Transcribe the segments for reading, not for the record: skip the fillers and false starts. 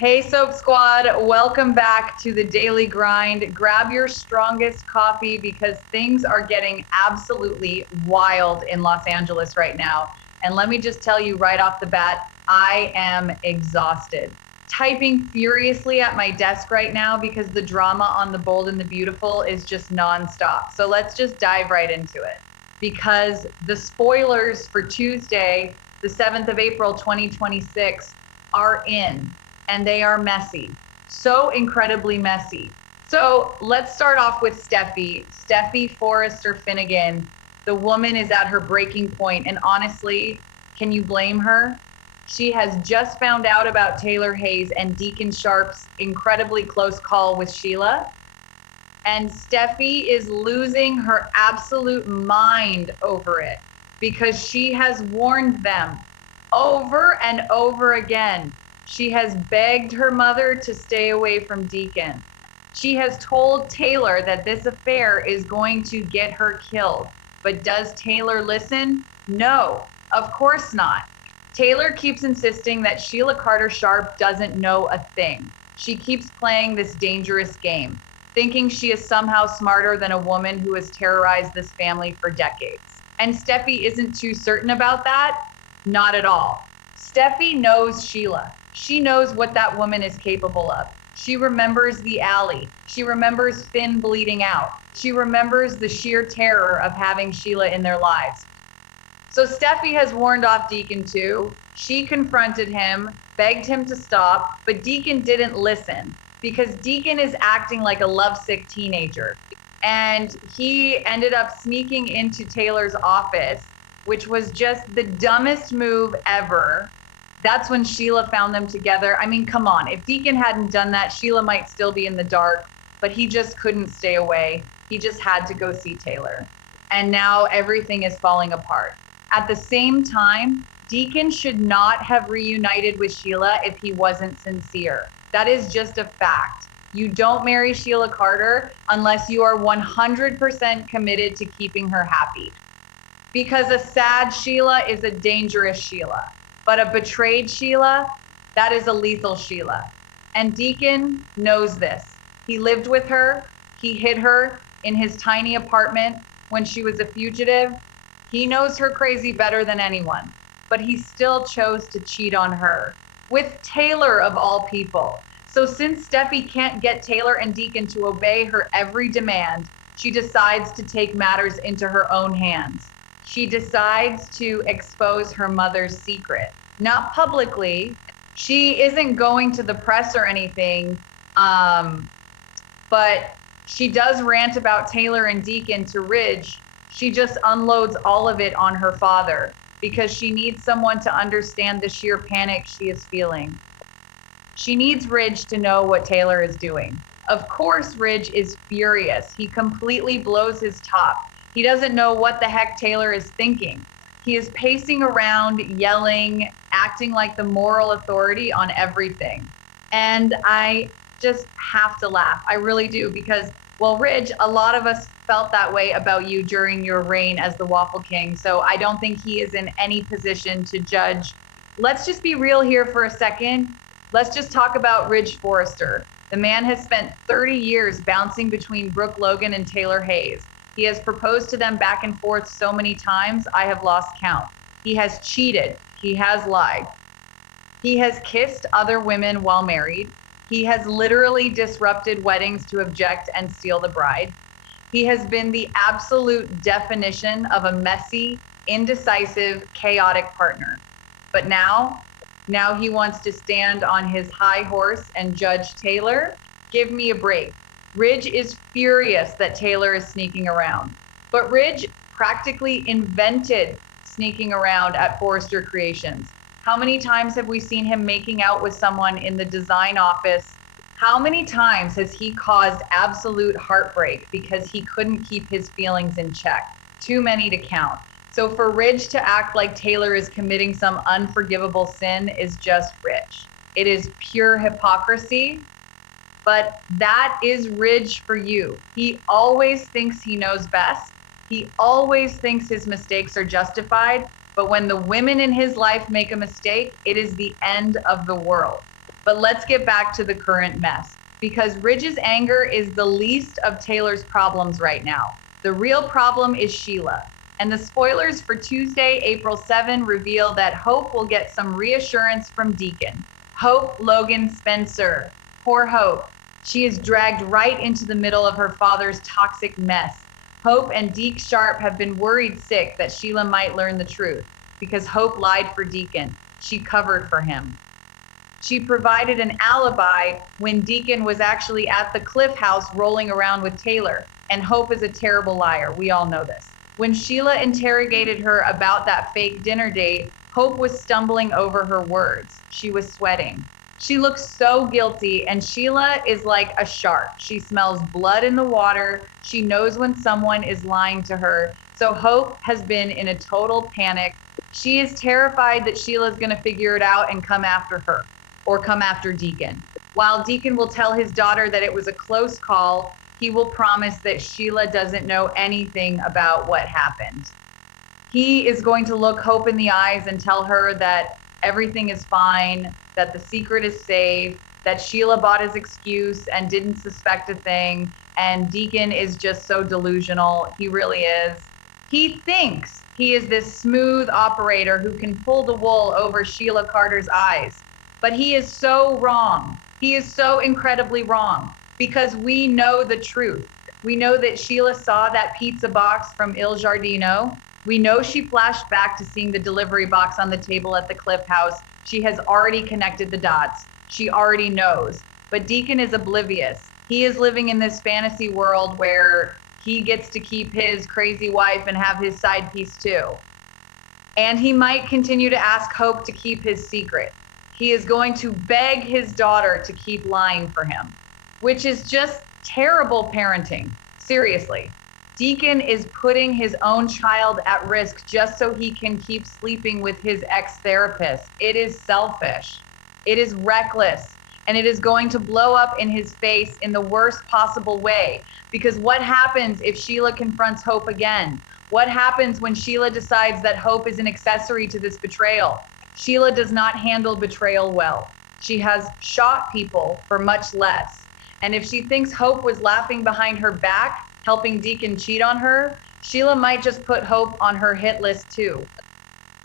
Hey, Soap Squad, welcome back to the Daily Grind. Grab your strongest coffee because things are getting absolutely wild in Los Angeles right now. And let me just tell you right off the bat, I am exhausted. Typing furiously at my desk right now because the drama on The Bold and the Beautiful is just nonstop. So let's just dive right into it. Because the spoilers for Tuesday, the 7th of April, 2026, are in and they are messy. So incredibly messy. So let's start off with Steffi Forrester Finnegan. The woman is at her breaking point, and honestly, can you blame her? She has just found out about Taylor Hayes and Deacon Sharp's incredibly close call with Sheila. And Steffi is losing her absolute mind over it because she has warned them over and over again. She has begged her mother to stay away from Deacon. She has told Taylor that this affair is going to get her killed. But does Taylor listen? No, of course not. Taylor keeps insisting that Sheila Carter Sharp doesn't know a thing. She keeps playing this dangerous game, thinking she is somehow smarter than a woman who has terrorized this family for decades. And Steffi isn't too certain about that. Not at all. Steffi knows Sheila. She knows what that woman is capable of. She remembers the alley. She remembers Finn bleeding out. She remembers the sheer terror of having Sheila in their lives. So Steffi has warned off Deacon too. She confronted him, begged him to stop, but Deacon didn't listen because Deacon is acting like a lovesick teenager. And he ended up sneaking into Taylor's office, which was just the dumbest move ever. That's when Sheila found them together. I mean, come on. If Deacon hadn't done that, Sheila might still be in the dark, but he just couldn't stay away. He just had to go see Taylor. And now everything is falling apart. At the same time, Deacon should not have reunited with Sheila if he wasn't sincere. That is just a fact. You don't marry Sheila Carter unless you are 100% committed to keeping her happy. Because a sad Sheila is a dangerous Sheila. But a betrayed Sheila, that is a lethal Sheila. And Deacon knows this. He lived with her. He hid her in his tiny apartment when she was a fugitive. He knows her crazy better than anyone. But he still chose to cheat on her with Taylor of all people. So since Steffi can't get Taylor and Deacon to obey her every demand, she decides to take matters into her own hands. She decides to expose her mother's secret. Not publicly. She isn't going to the press or anything, but she does rant about Taylor and Deacon to Ridge. She just unloads all of it on her father because she needs someone to understand the sheer panic she is feeling. She needs Ridge to know what Taylor is doing. Of course, Ridge is furious. He completely blows his top. He doesn't know what the heck Taylor is thinking. He is pacing around, yelling, acting like the moral authority on everything. And I just have to laugh. I really do because, well, Ridge, a lot of us felt that way about you during your reign as the Waffle King. So I don't think he is in any position to judge. Let's just be real here for a second. Let's just talk about Ridge Forrester. The man has spent 30 years bouncing between Brooke Logan and Taylor Hayes. He has proposed to them back and forth so many times, I have lost count. He has cheated. He has lied. He has kissed other women while married. He has literally disrupted weddings to object and steal the bride. He has been the absolute definition of a messy, indecisive, chaotic partner. But now he wants to stand on his high horse and judge Taylor. Give me a break. Ridge is furious that Taylor is sneaking around. But Ridge practically invented sneaking around at Forrester Creations. How many times have we seen him making out with someone in the design office? How many times has he caused absolute heartbreak because he couldn't keep his feelings in check? Too many to count. So for Ridge to act like Taylor is committing some unforgivable sin is just Ridge. It is pure hypocrisy. But that is Ridge for you. He always thinks he knows best. He always thinks his mistakes are justified. But when the women in his life make a mistake, it is the end of the world. But let's get back to the current mess, because Ridge's anger is the least of Taylor's problems right now. The real problem is Sheila. And the spoilers for Tuesday, April 7 reveal that Hope will get some reassurance from Deacon. Hope Logan Spencer. Poor Hope. She is dragged right into the middle of her father's toxic mess. Hope and Deke Sharp have been worried sick that Sheila might learn the truth, because Hope lied for Deacon. She covered for him. She provided an alibi when Deacon was actually at the Cliff House rolling around with Taylor. And Hope is a terrible liar. We all know this. When Sheila interrogated her about that fake dinner date, Hope was stumbling over her words. She was sweating. She looks so guilty, and Sheila is like a shark. She smells blood in the water. She knows when someone is lying to her. So Hope has been in a total panic. She is terrified that Sheila's going to figure it out and come after her, or come after Deacon. While Deacon will tell his daughter that it was a close call, he will promise that Sheila doesn't know anything about what happened. He is going to look Hope in the eyes and tell her that everything is fine, that the secret is safe, that Sheila bought his excuse and didn't suspect a thing, and Deacon is just so delusional. He really is. He thinks he is this smooth operator who can pull the wool over Sheila Carter's eyes. But he is so wrong. He is so incredibly wrong, because we know the truth. We know that Sheila saw that pizza box from Il Giardino. We know she flashed back to seeing the delivery box on the table at the Cliff House. She has already connected the dots. She already knows. But Deacon is oblivious. He is living in this fantasy world where he gets to keep his crazy wife and have his side piece too. And he might continue to ask Hope to keep his secret. He is going to beg his daughter to keep lying for him, which is just terrible parenting. Seriously. Deacon is putting his own child at risk just so he can keep sleeping with his ex-therapist. It is selfish. It is reckless. And it is going to blow up in his face in the worst possible way. Because what happens if Sheila confronts Hope again? What happens when Sheila decides that Hope is an accessory to this betrayal? Sheila does not handle betrayal well. She has shot people for much less. And if she thinks Hope was laughing behind her back, helping Deacon cheat on her, Sheila might just put Hope on her hit list too.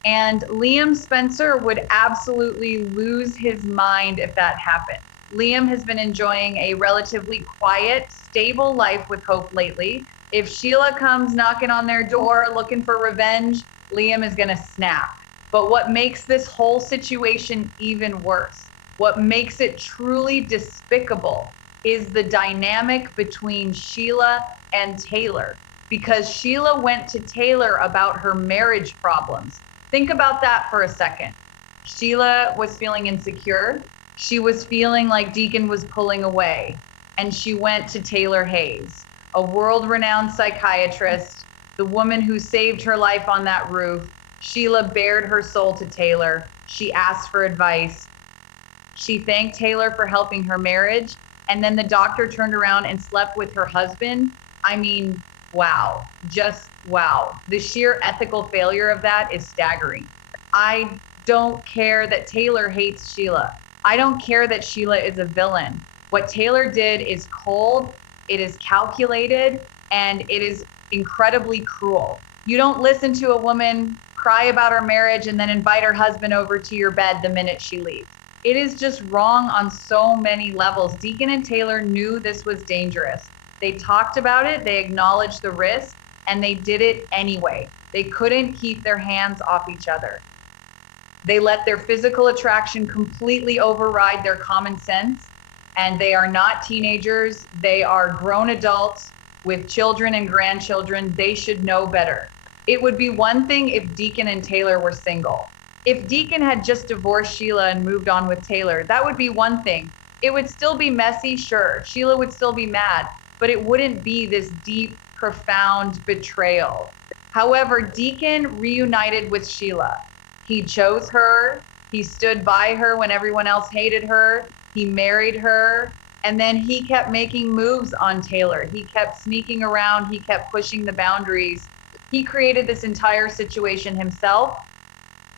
And Liam Spencer would absolutely lose his mind if that happened. Liam has been enjoying a relatively quiet, stable life with Hope lately. If Sheila comes knocking on their door looking for revenge, Liam is gonna snap. But what makes this whole situation even worse, what makes it truly despicable, is the dynamic between Sheila and Taylor. Because Sheila went to Taylor about her marriage problems. Think about that for a second. Sheila was feeling insecure. She was feeling like Deacon was pulling away. And she went to Taylor Hayes, a world-renowned psychiatrist, the woman who saved her life on that roof. Sheila bared her soul to Taylor. She asked for advice. She thanked Taylor for helping her marriage. And then the doctor turned around and slept with her husband. I mean, wow, just wow. The sheer ethical failure of that is staggering. I don't care that Taylor hates Sheila. I don't care that Sheila is a villain. What Taylor did is cold, it is calculated, and it is incredibly cruel. You don't listen to a woman cry about her marriage and then invite her husband over to your bed the minute she leaves. It is just wrong on so many levels. Deacon and Taylor knew this was dangerous. They talked about it, they acknowledged the risk, and they did it anyway. They couldn't keep their hands off each other. They let their physical attraction completely override their common sense, and they are not teenagers. They are grown adults with children and grandchildren. They should know better. It would be one thing if Deacon and Taylor were single. If Deacon had just divorced Sheila and moved on with Taylor, that would be one thing. It would still be messy, sure. Sheila would still be mad, but it wouldn't be this deep, profound betrayal. However, Deacon reunited with Sheila. He chose her. He stood by her when everyone else hated her. He married her. And then he kept making moves on Taylor. He kept sneaking around. He kept pushing the boundaries. He created this entire situation himself.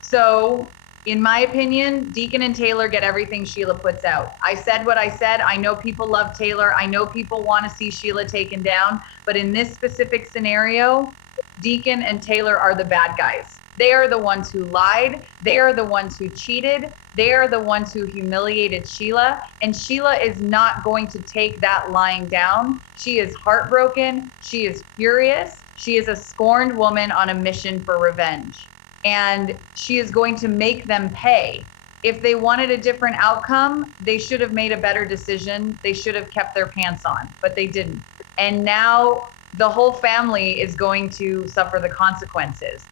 So In my opinion, Deacon and Taylor get everything Sheila puts out. I said what I said. I know people love Taylor. I know people want to see Sheila taken down. But in this specific scenario, Deacon and Taylor are the bad guys. They are the ones who lied. They are the ones who cheated. They are the ones who humiliated Sheila. And Sheila is not going to take that lying down. She is heartbroken. She is furious. She is a scorned woman on a mission for revenge. And she is going to make them pay. If they wanted a different outcome, they should have made a better decision. They should have kept their pants on, but they didn't. And now the whole family is going to suffer the consequences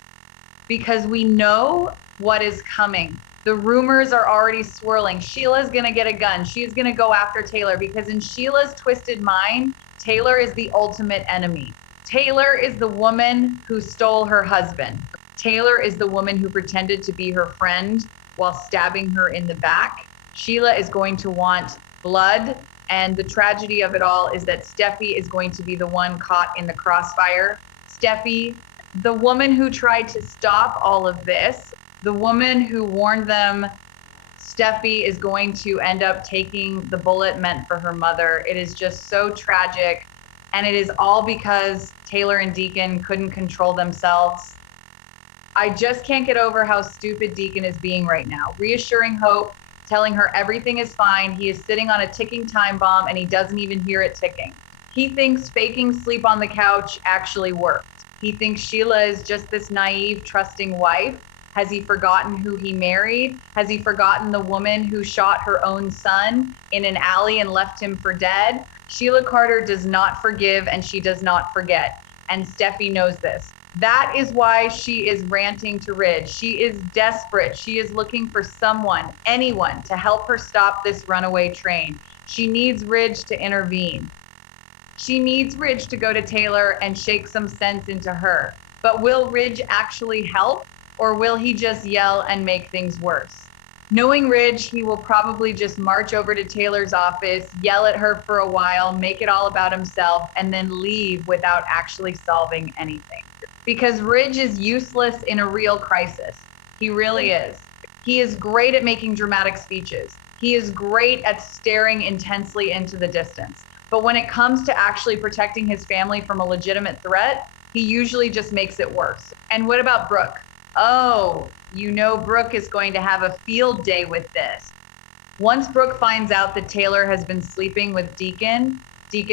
because we know what is coming. The rumors are already swirling. Sheila's going to get a gun. She's going to go after Taylor because in Sheila's twisted mind, Taylor is the ultimate enemy. Taylor is the woman who stole her husband. Taylor is the woman who pretended to be her friend while stabbing her in the back. Sheila is going to want blood. And the tragedy of it all is that Steffi is going to be the one caught in the crossfire. Steffi, the woman who tried to stop all of this, the woman who warned them, Steffi is going to end up taking the bullet meant for her mother. It is just so tragic. And it is all because Taylor and Deacon couldn't control themselves. I just can't get over how stupid Deacon is being right now. Reassuring Hope, telling her everything is fine. He is sitting on a ticking time bomb and he doesn't even hear it ticking. He thinks faking sleep on the couch actually worked. He thinks Sheila is just this naive, trusting wife. Has he forgotten who he married? Has he forgotten the woman who shot her own son in an alley and left him for dead? Sheila Carter does not forgive and she does not forget. And Steffi knows this. That is why she is ranting to Ridge. She is desperate. She is looking for someone, anyone, to help her stop this runaway train. She needs Ridge to intervene. She needs Ridge to go to Taylor and shake some sense into her. But will Ridge actually help, or will he just yell and make things worse? Knowing Ridge, he will probably just march over to Taylor's office, yell at her for a while, make it all about himself, and then leave without actually solving anything. Because Ridge is useless in a real crisis. He really is. He is great at making dramatic speeches. He is great at staring intensely into the distance. But when it comes to actually protecting his family from a legitimate threat, he usually just makes it worse. And what about Brooke? Oh, you know Brooke is going to have a field day with this. Once Brooke finds out that Taylor has been sleeping with Deacon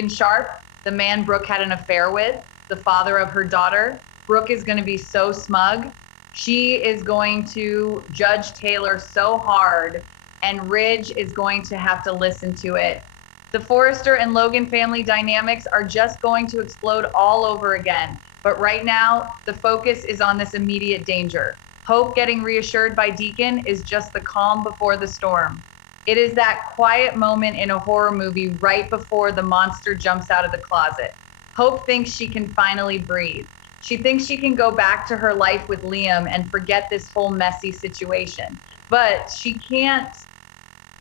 Sharp, the man Brooke had an affair with, the father of her daughter, Brooke is going to be so smug. She is going to judge Taylor so hard, and Ridge is going to have to listen to it. The Forrester and Logan family dynamics are just going to explode all over again. But right now, the focus is on this immediate danger. Hope getting reassured by Deacon is just the calm before the storm. It is that quiet moment in a horror movie right before the monster jumps out of the closet. Hope thinks she can finally breathe. She thinks she can go back to her life with Liam and forget this whole messy situation. But she can't,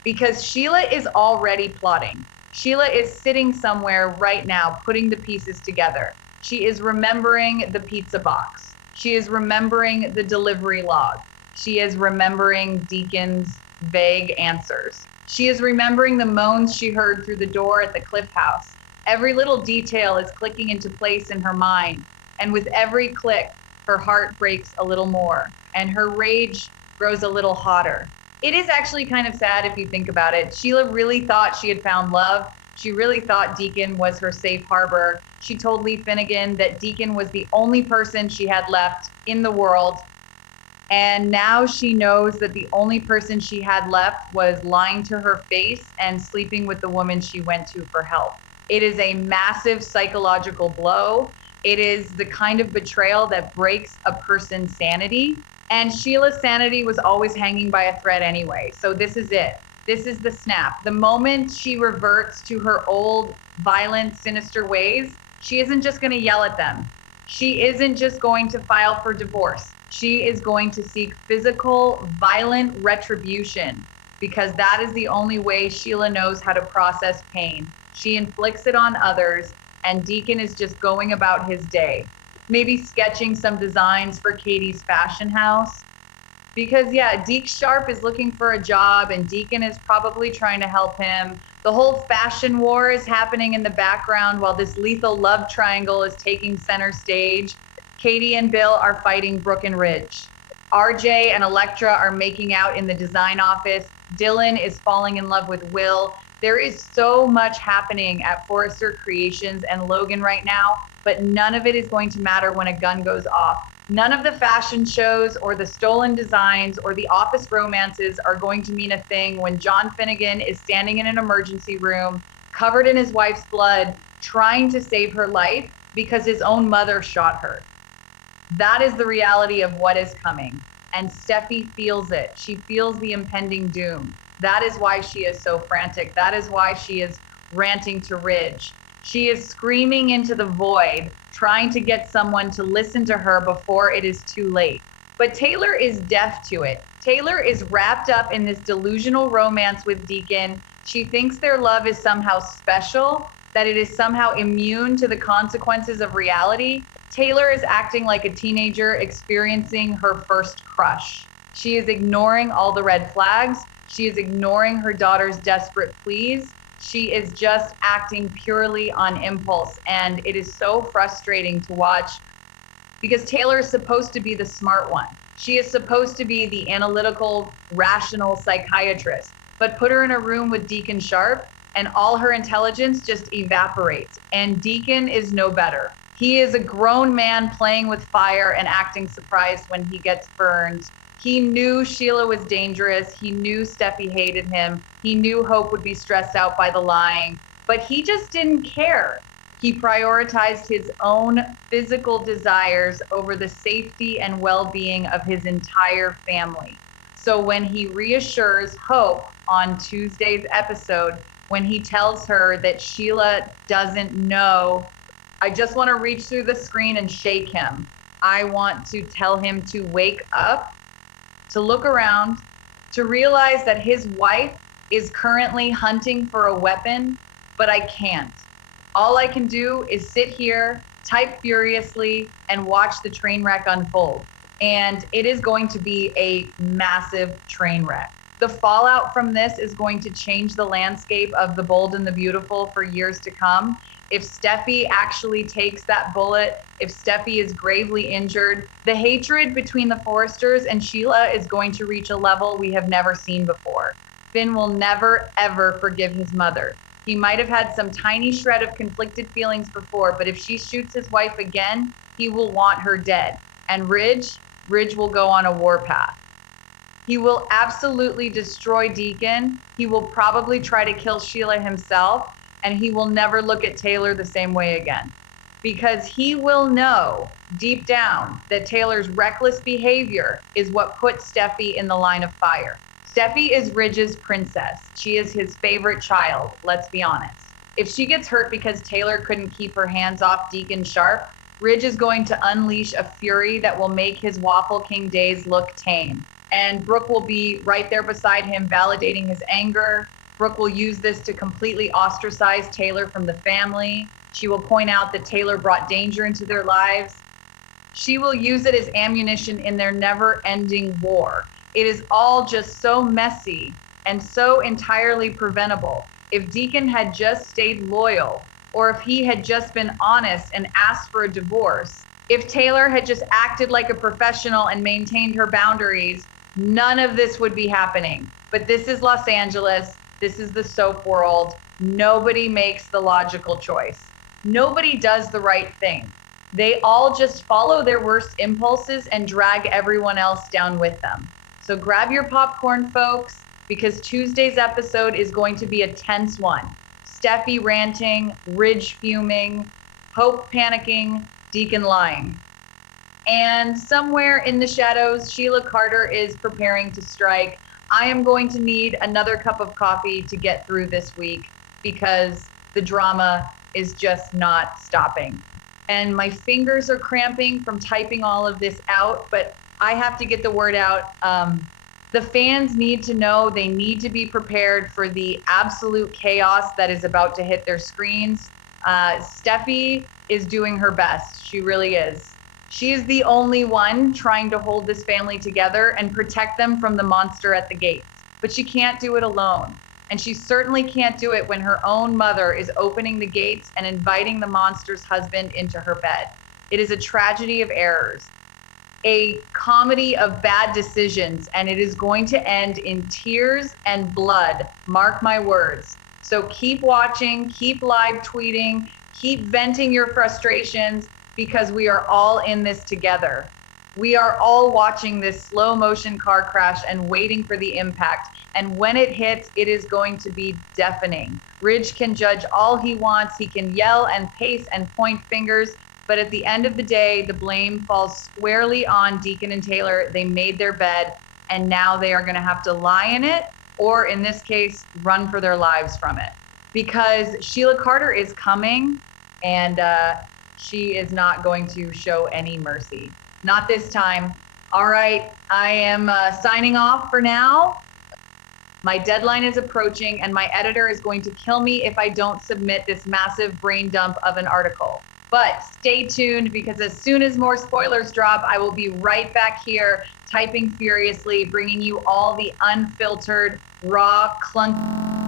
because Sheila is already plotting. Sheila is sitting somewhere right now, putting the pieces together. She is remembering the pizza box. She is remembering the delivery log. She is remembering Deacon's vague answers. She is remembering the moans she heard through the door at the Cliff House. Every little detail is clicking into place in her mind. And with every click, her heart breaks a little more, and her rage grows a little hotter. It is actually kind of sad if you think about it. Sheila really thought she had found love. She really thought Deacon was her safe harbor. She told Lee Finnegan that Deacon was the only person she had left in the world. And now she knows that the only person she had left was lying to her face and sleeping with the woman she went to for help. It is a massive psychological blow. It is the kind of betrayal that breaks a person's sanity. And Sheila's sanity was always hanging by a thread anyway. So this is it. This is the snap. The moment she reverts to her old, violent, sinister ways, she isn't just going to yell at them. She isn't just going to file for divorce. She is going to seek physical, violent retribution, because that is the only way Sheila knows how to process pain. She inflicts it on others, and Deacon is just going about his day, maybe sketching some designs for Katie's fashion house. Because yeah, Deke Sharp is looking for a job and Deacon is probably trying to help him. The whole fashion war is happening in the background while this lethal love triangle is taking center stage. Katie and Bill are fighting Brooke and Ridge. RJ and Electra are making out in the design office. Dylan is falling in love with Will. There is so much happening at Forrester Creations and Logan right now, but none of it is going to matter when a gun goes off. None of the fashion shows or the stolen designs or the office romances are going to mean a thing when John Finnegan is standing in an emergency room, covered in his wife's blood, trying to save her life because his own mother shot her. That is the reality of what is coming. And Steffi feels it. She feels the impending doom. That is why she is so frantic. That is why she is ranting to Ridge. She is screaming into the void, trying to get someone to listen to her before it is too late. But Taylor is deaf to it. Taylor is wrapped up in this delusional romance with Deacon. She thinks their love is somehow special, that it is somehow immune to the consequences of reality. Taylor is acting like a teenager experiencing her first crush. She is ignoring all the red flags. She is ignoring her daughter's desperate pleas. She is just acting purely on impulse. And it is so frustrating to watch because Taylor is supposed to be the smart one. She is supposed to be the analytical, rational psychiatrist. But put her in a room with Deacon Sharp and all her intelligence just evaporates. And Deacon is no better. He is a grown man playing with fire and acting surprised when he gets burned. He knew Sheila was dangerous. He knew Steffi hated him. He knew Hope would be stressed out by the lying, but he just didn't care. He prioritized his own physical desires over the safety and well-being of his entire family. So when he reassures Hope on Tuesday's episode, when he tells her that Sheila doesn't know, I just want to reach through the screen and shake him. I want to tell him to wake up, to look around, to realize that his wife is currently hunting for a weapon, but I can't. All I can do is sit here, type furiously, and watch the train wreck unfold. And it is going to be a massive train wreck. The fallout from this is going to change the landscape of The Bold and the Beautiful for years to come. If Steffi actually takes that bullet, if Steffi is gravely injured, the hatred between the Forresters and Sheila is going to reach a level we have never seen before. Finn will never, ever forgive his mother. He might have had some tiny shred of conflicted feelings before, but if she shoots his wife again, he will want her dead. And Ridge will go on a warpath. He will absolutely destroy Deacon. He will probably try to kill Sheila himself. And he will never look at Taylor the same way again. Because he will know deep down that Taylor's reckless behavior is what put Steffi in the line of fire. Steffi is Ridge's princess. She is his favorite child, let's be honest. If she gets hurt because Taylor couldn't keep her hands off Deacon Sharp, Ridge is going to unleash a fury that will make his Waffle King days look tame. And Brooke will be right there beside him, validating his anger. Brooke will use this to completely ostracize Taylor from the family. She will point out that Taylor brought danger into their lives. She will use it as ammunition in their never-ending war. It is all just so messy and so entirely preventable. If Deacon had just stayed loyal, or if he had just been honest and asked for a divorce, if Taylor had just acted like a professional and maintained her boundaries, none of this would be happening. But this is Los Angeles. This is the soap world. Nobody makes the logical choice. Nobody does the right thing. They all just follow their worst impulses and drag everyone else down with them. So grab your popcorn, folks, because Tuesday's episode is going to be a tense one. Steffi ranting, Ridge fuming, Hope panicking, Deacon lying. And somewhere in the shadows, Sheila Carter is preparing to strike. I am going to need another cup of coffee to get through this week because the drama is just not stopping. And my fingers are cramping from typing all of this out, but I have to get the word out. The fans need to know, they need to be prepared for the absolute chaos that is about to hit their screens. Steffi is doing her best. She really is. She is the only one trying to hold this family together and protect them from the monster at the gates. But she can't do it alone. And she certainly can't do it when her own mother is opening the gates and inviting the monster's husband into her bed. It is a tragedy of errors, a comedy of bad decisions, and it is going to end in tears and blood. Mark my words. So keep watching, keep live tweeting, keep venting your frustrations, because we are all in this together. We are all watching this slow motion car crash and waiting for the impact. And when it hits, it is going to be deafening. Ridge can judge all he wants. He can yell and pace and point fingers. But at the end of the day, the blame falls squarely on Deacon and Taylor. They made their bed, and now they are going to have to lie in it, or in this case, run for their lives from it. Because Sheila Carter is coming, and she is not going to show any mercy. Not this time. All right, I am signing off for now. My deadline is approaching, and my editor is going to kill me if I don't submit this massive brain dump of an article. But stay tuned, because as soon as more spoilers drop, I will be right back here typing furiously, bringing you all the unfiltered, raw, clunky